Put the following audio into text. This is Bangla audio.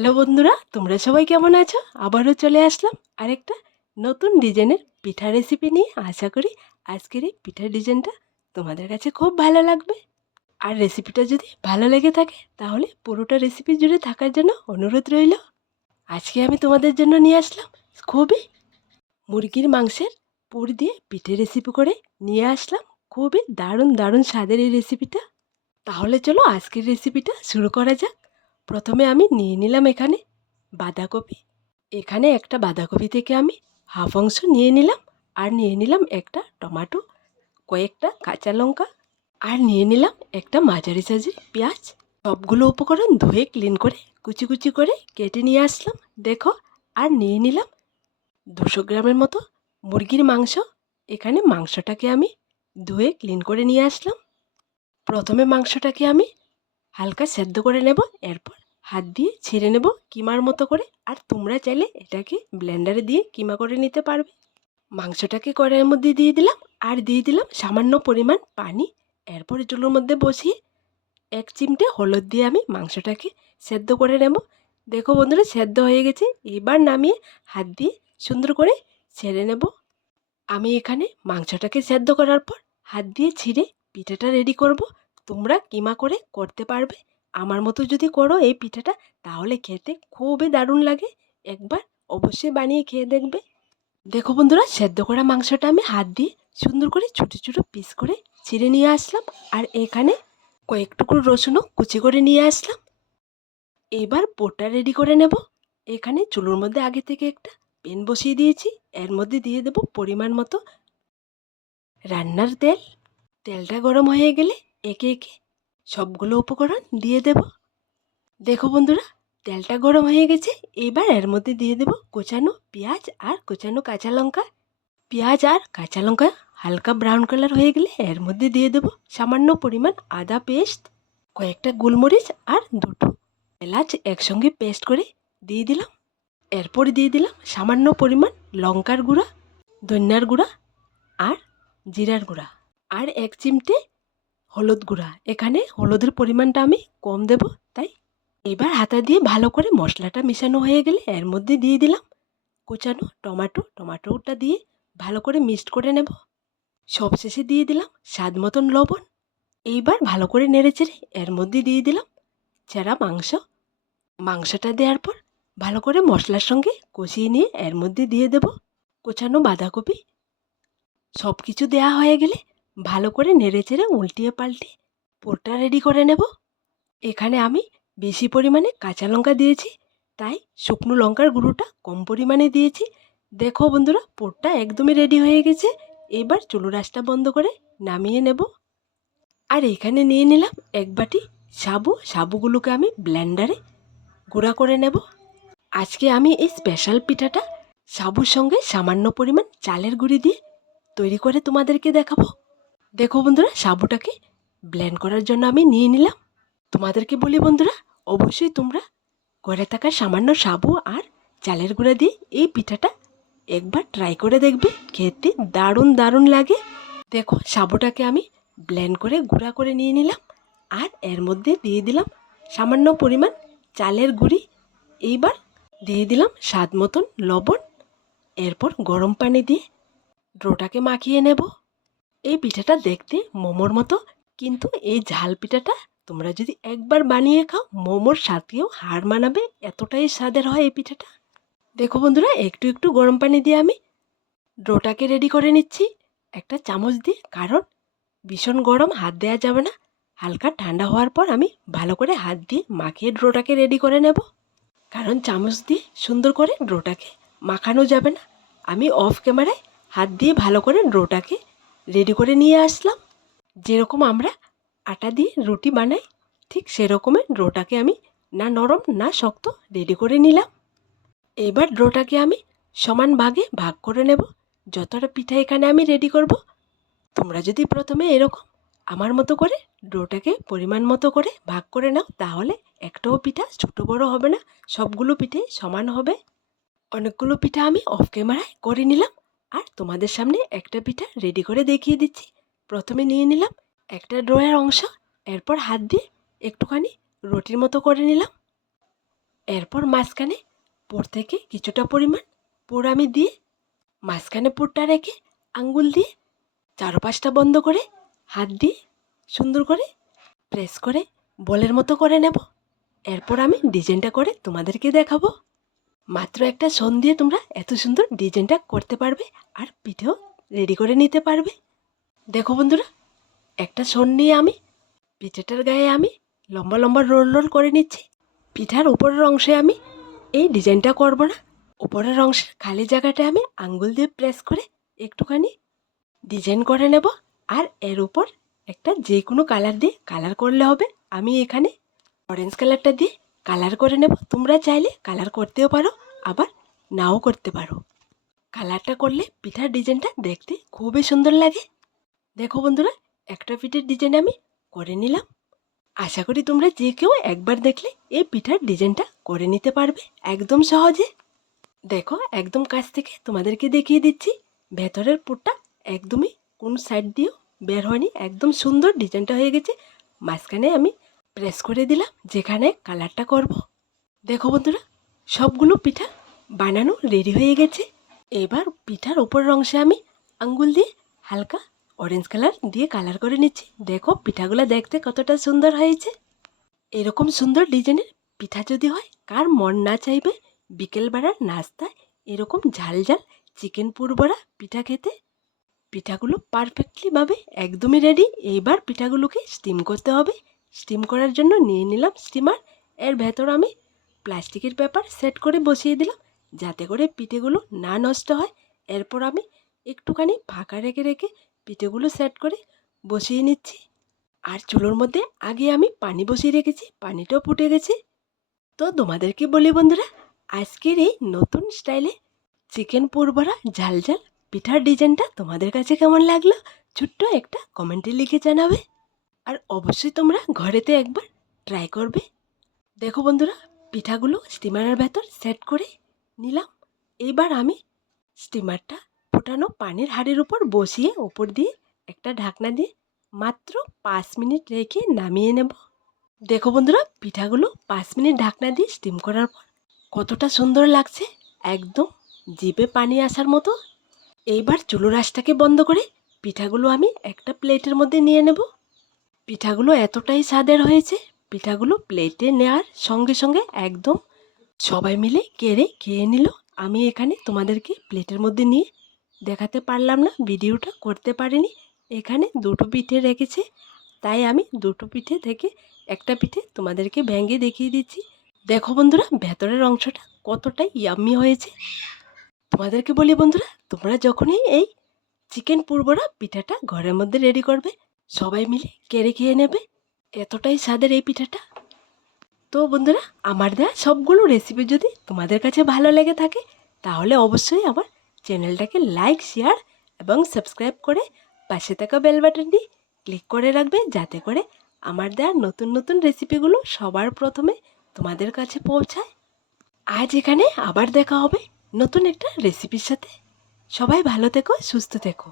হ্যালো বন্ধুরা, তোমরা সবাই কেমন আছো? আবারও চলে আসলাম আরেকটা নতুন ডিজাইনের পিঠা রেসিপি নিয়ে। আশা করি আজকের এই পিঠার ডিজাইনটা তোমাদের কাছে খুব ভালো লাগবে। আর রেসিপিটা যদি ভালো লেগে থাকে, তাহলে পুরোটা রেসিপি জুড়ে থাকার জন্য অনুরোধ রইল। আজকে আমি তোমাদের জন্য নিয়ে আসলাম খুবই মুরগির মাংসের পুর দিয়ে পিঠে রেসিপি করে নিয়ে আসলাম। খুবই দারুণ দারুণ স্বাদের এই রেসিপিটা তাহলে চলো আজকের রেসিপিটা শুরু করা যাক। প্রথমে আমি নিয়ে নিলাম এখানে বাঁধাকপি। এখানে একটা বাঁধাকপি থেকে আমি হাফ অংশ নিয়ে নিলাম আর নিয়ে নিলাম একটা টমাটো, কয়েকটা কাঁচা লঙ্কা আর নিয়ে নিলাম একটা মাঝারি সাইজের পেঁয়াজ। সবগুলো উপকরণ ধুয়ে ক্লিন করে কুচি কুচি করে কেটে নিয়ে আসলাম। দেখো, আর নিয়ে নিলাম দুশো গ্রামের মতো মুরগির মাংস। এখানে মাংসটাকে আমি ধুয়ে ক্লিন করে নিয়ে আসলাম। প্রথমে মাংসটাকে আমি হালকা সেদ্ধ করে নেব, এরপর হাত দিয়ে ছিঁড়ে নেব কিমার মতো করে। আর তোমরা চাইলে এটাকে ব্লেন্ডারে দিয়ে কিমা করে নিতে পারবে। মাংসটাকে কড়াইয়ের মধ্যে দিয়ে দিলাম। আর দিয়ে দিলাম সামান্য পরিমাণ পানি। এরপরে চুলোর মধ্যে বসিয়ে এক চিমটে হলুদ দিয়ে আমি মাংসটাকে সেদ্ধ করে নেব। দেখো বন্ধুরা, সেদ্ধ হয়ে গেছে। এবার নামিয়ে হাত দিয়ে সুন্দর করে ছেড়ে নেব। আমি এখানে মাংসটাকে সেদ্ধ করার পর হাত দিয়ে ছিঁড়ে পিঠাটা রেডি করব। তোমরা কিমা করে করতে পারবে। আমার মতো যদি করো এই পিঠাটা, তাহলে খেতে খুবই দারুণ লাগে। একবার অবশ্যই বানিয়ে খেয়ে দেখবে। দেখো বন্ধুরা, সেদ্ধ করা মাংসটা আমি হাত দিয়ে সুন্দর করে ছোটো ছোটো পিস করে ছিঁড়ে নিয়ে আসলাম। আর এখানে কয়েক টুকরো রসুনও কুচি করে নিয়ে আসলাম। এবার পোটা রেডি করে নেব। এখানে চুলোর মধ্যে আগে থেকে একটা পেন বসিয়ে দিয়েছি। এর মধ্যে দিয়ে দেব পরিমাণ মতো রান্নার তেল। তেলটা গরম হয়ে গেলে একে একে সবগুলো উপকরণ দিয়ে দেব। দেখো বন্ধুরা, তেলটা গরম হয়ে গেছে, এবার এর মধ্যে দিয়ে দেব কোচানো পেঁয়াজ আর কোচানো কাঁচা লঙ্কা। পেঁয়াজ আর কাঁচা লঙ্কা হালকা ব্রাউন কালার হয়ে গেলে এর মধ্যে দিয়ে দেব সামান্য পরিমাণ আদা পেস্ট কয়েকটা গোলমরিচ আর দুটো এলাচ একসঙ্গে পেস্ট করে দিয়ে দিলাম। এরপর দিয়ে দিলাম সামান্য পরিমাণ লঙ্কার গুঁড়া, ধনিয়ার গুঁড়া আর জিরার গুঁড়া। আর এক চিমটে হলুদ গুঁড়া। এখানে হলুদের পরিমাণটা আমি কম দেব, তাই এবার হাতা দিয়ে ভালো করে মশলাটা মেশানো হয়ে গেলে এর মধ্যে দিয়ে দিলাম কুচানো টমাটো। টমাটোটা দিয়ে ভালো করে মিক্সড করে নেব। সবশেষে দিয়ে দিলাম স্বাদ মতন লবণ। এইবার ভালো করে নেড়ে চেড়ে এর মধ্যে দিয়ে দিলাম চেরা মাংস। মাংসটা দেওয়ার পর ভালো করে মশলার সঙ্গে কষিয়ে নিয়ে এর মধ্যে দিয়ে দেব কোচানো বাঁধাকপি। সব কিছু দেওয়া হয়ে গেলে ভালো করে নেড়ে চেড়ে উল্টিয়ে পাল্টিয়ে পোরটা রেডি করে নেব। এখানে আমি বেশি পরিমাণে কাঁচা লঙ্কা দিয়েছি, তাই শুকনো লঙ্কার গুঁড়োটা কম পরিমাণে দিয়েছি। দেখো বন্ধুরা পোরটা একদমই রেডি হয়ে গেছে। এবার চুলো রাসটা বন্ধ করে নামিয়ে নেব। আর এখানে নিয়ে নিলাম এক বাটি সাবু। সাবুগুলোকে আমি ব্লেন্ডারে গুঁড়া করে নেব। আজকে আমি এই স্পেশাল পিঠাটা সাবুর সঙ্গে সামান্য পরিমাণ চালের গুঁড়ি দিয়ে তৈরি করে তোমাদেরকে দেখাবো। দেখো বন্ধুরা, সাবুটাকে ব্লেন্ড করার জন্য আমি নিয়ে নিলাম। তোমাদেরকে বলি বন্ধুরা, অবশ্যই তোমরা ঘরে থাকা সামান্য সাবু আর চালের গুঁড়া দিয়ে এই পিঠাটা একবার ট্রাই করে দেখবে, খেতে দারুণ দারুণ লাগে। দেখো, সাবুটাকে আমি ব্লেন্ড করে গুঁড়া করে নিয়ে নিলাম আর এর মধ্যে দিয়ে দিলাম সামান্য পরিমাণ চালের গুঁড়ি। এইবার দিয়ে দিলাম স্বাদ মতন লবণ, এরপর গরম পানি দিয়ে ডোটাকে মাখিয়ে নেব। এই পিঠাটা দেখতে মোমোর মতো, কিন্তু এই ঝাল পিঠাটা তোমরা যদি একবার বানিয়ে খাও, মোমোর সাথেও হার মানাবে, এতটাই স্বাদের হয় এই পিঠাটা। দেখো বন্ধুরা, একটু একটু গরম পানি দিয়ে আমি ডোটাকে রেডি করে নিচ্ছি। একটা চামচ দিয়ে, কারণ ভীষণ গরম, হাত দেওয়া যাবে না। হালকা ঠান্ডা হওয়ার পর আমি ভালো করে হাত দিয়ে মাখিয়ে ডোটাকে রেডি করে নেব। কারণ চামচ দিয়ে সুন্দর করে ডোটাকে মাখানো যাবে না। আমি অফ ক্যামেরায় হাত দিয়ে ভালো করে ডোটাকে রেডি করে নিয়ে আসলাম। যেরকম আমরা আটা দিয়ে রুটি বানাই, ঠিক সেরকমের ডোটাকে আমি না নরম, না শক্ত রেডি করে নিলাম। এবার ডোটাকে আমি সমান ভাগে ভাগ করে নেব। যতটা পিঠা এখানে আমি রেডি করব, তোমরা যদি প্রথমে এরকম আমার মতো করে ডোটাকে পরিমাণ মতো করে ভাগ করে নাও, তাহলে একটাও পিঠা ছোটো বড়ো হবে না, সবগুলো পিঠে সমান হবে। অনেকগুলো পিঠা আমি অফ ক্যামেরায় করে নিলাম। আর তোমাদের সামনে একটা পিঠা রেডি করে দেখিয়ে দিচ্ছি। প্রথমে নিয়ে নিলাম একটা ড্রয়ের অংশ, এরপর হাত দিয়ে একটুখানি রুটির মতো করে নিলাম। এরপর মাঝখানে পুর থেকে কিছুটা পরিমাণ পুর আমি দিয়ে মাঝখানে পুরটা রেখে আঙ্গুল দিয়ে চারপাশটা বন্ধ করে হাত দিয়ে সুন্দর করে প্রেস করে বলের মতো করে নেব। এরপর আমি ডিজাইনটা করে তোমাদেরকে দেখাবো। মাত্র একটা সন দিয়ে তোমরা এত সুন্দর ডিজাইনটা করতে পারবে আর পিঠেও রেডি করে নিতে পারবে। দেখো বন্ধুরা, একটা সন নিয়ে আমি, পিঠেটার গায়ে আমি লম্বা লম্বা রোল রোল করে নিচ্ছি। পিঠার উপরের অংশে আমি এই ডিজাইনটা করব না। উপরের অংশের খালি জায়গাটা আমি আঙ্গুল দিয়ে প্রেস করে একটুখানি ডিজাইন করে নেব। আর এর উপর একটা যে কোনো কালার দিয়ে কালার করলে হবে। আমি এখানে অরেঞ্জ কালারটা দিয়ে কালার করে নেব, তোমরা চাইলে কালার করতেও পারো, আবার নাও করতে পারো। কালারটা করলে পিঠার ডিজাইনটা দেখতে খুবই সুন্দর লাগে। দেখো বন্ধুরা, একটা পিঠের ডিজাইন আমি করে নিলাম। আশা করি তোমরা যে কেউ একবার দেখলে এই পিঠার ডিজাইনটা করে নিতে পারবে একদম সহজে। দেখো, একদম কাছ থেকে তোমাদেরকে দেখিয়ে দিচ্ছি, ভেতরের পুরটা একদমই কোন সাইড দিয়েও বের হয়নি, একদম সুন্দর ডিজাইনটা হয়ে গেছে। মাঝখানে আমি প্রেস করে দিলাম, যেখানে কালারটা করব। দেখো বন্ধুরা, সবগুলো পিঠা বানানো রেডি হয়ে গেছে। এবার পিঠার ওপরের অংশে আমি আঙ্গুল দিয়ে হালকা অরেঞ্জ কালার দিয়ে কালার করে নিচ্ছি। দেখো পিঠাগুলো দেখতে কতটা সুন্দর হয়েছে। এরকম সুন্দর ডিজাইনের পিঠা যদি হয়, কার মন না চাইবে বিকেলবেলার নাস্তায় এরকম ঝাল ঝাল চিকেন পুরবড়া পিঠা খেতে? পিঠাগুলো পারফেক্টলিভাবে একদমই রেডি এইবার পিঠাগুলোকে স্টিম করতে হবে। স্টিম করার জন্য নিয়ে নিলাম স্টিমার এর ভেতর আমি প্লাস্টিকের পেপার সেট করে বসিয়ে দিলাম, যাতে করে পিঠেগুলো না নষ্ট হয়। এরপর আমি একটুখানি ফাঁকা রেখে রেখে পিঠেগুলো সেট করে বসিয়ে নিচ্ছি। আর চুলোর মধ্যে আগে আমি পানি বসিয়ে রেখেছি, পানিটাও ফুটে গেছে। তো তোমাদেরকে বলি বন্ধুরা, আজকের এই নতুন স্টাইলে চিকেন পোরবড়া ঝাল ঝাল পিঠার ডিজাইনটা তোমাদের কাছে কেমন লাগল? ছোট্ট একটা কমেন্টে লিখে জানাবে। আর অবশ্যই তোমরা ঘরেতে একবার ট্রাই করবে। দেখো বন্ধুরা, পিঠাগুলো স্টিমারের ভেতর সেট করে নিলাম। এবার আমি স্টিমারটা ফোটানো পানির হাড়ির উপর বসিয়ে ওপর দিয়ে একটা ঢাকনা দিয়ে মাত্র পাঁচ মিনিট রেখে নামিয়ে নেব। দেখো বন্ধুরা, পিঠাগুলো পাঁচ মিনিট ঢাকনা দিয়ে স্টিম করার পর কতটা সুন্দর লাগছে, একদম জিভে পানি আসার মতো। এইবার চুলোর আঁচটাকে বন্ধ করে পিঠাগুলো আমি একটা প্লেটের মধ্যে নিয়ে নেব। পিঠাগুলো এতটাই স্বাদের হয়েছে, পিঠাগুলো প্লেটে নেওয়ার সঙ্গে সঙ্গে একদম সবাই মিলে কেড়ে খেয়ে নিল। আমি এখানে তোমাদেরকে প্লেটের মধ্যে নিয়ে দেখাতে পারলাম না, ভিডিওটা করতে পারিনি। এখানে দুটো পিঠে রেখেছে, তাই আমি দুটো পিঠে থেকে একটা পিঠে তোমাদেরকে ভেঙে দেখিয়ে দিচ্ছি। দেখো বন্ধুরা, ভেতরের অংশটা কতটাই ইয়াম্মি হয়েছে। তোমাদেরকে বলি বন্ধুরা, তোমরা যখনই এই চিকেন পুরবড়া পিঠাটা ঘরের মধ্যে রেডি করবে সবাই মিলে কেড়ে খেয়ে নেবে? এতটাই স্বাদের এই পিঠাটা? তো বন্ধুরা, আমার দেওয়া সবগুলো রেসিপি যদি তোমাদের কাছে ভালো লেগে থাকে, তাহলে অবশ্যই আমার চ্যানেলটাকে লাইক শেয়ার এবং সাবস্ক্রাইব করে পাশে থাকা বেল বাটনটি ক্লিক করে রাখবে, যাতে করে আমার দেওয়া নতুন নতুন রেসিপিগুলো সবার প্রথমে তোমাদের কাছে পৌঁছায়। আজ এখানে আবার দেখা হবে নতুন একটা রেসিপির সাথে। সবাই ভালো থেকো, সুস্থ থেকো।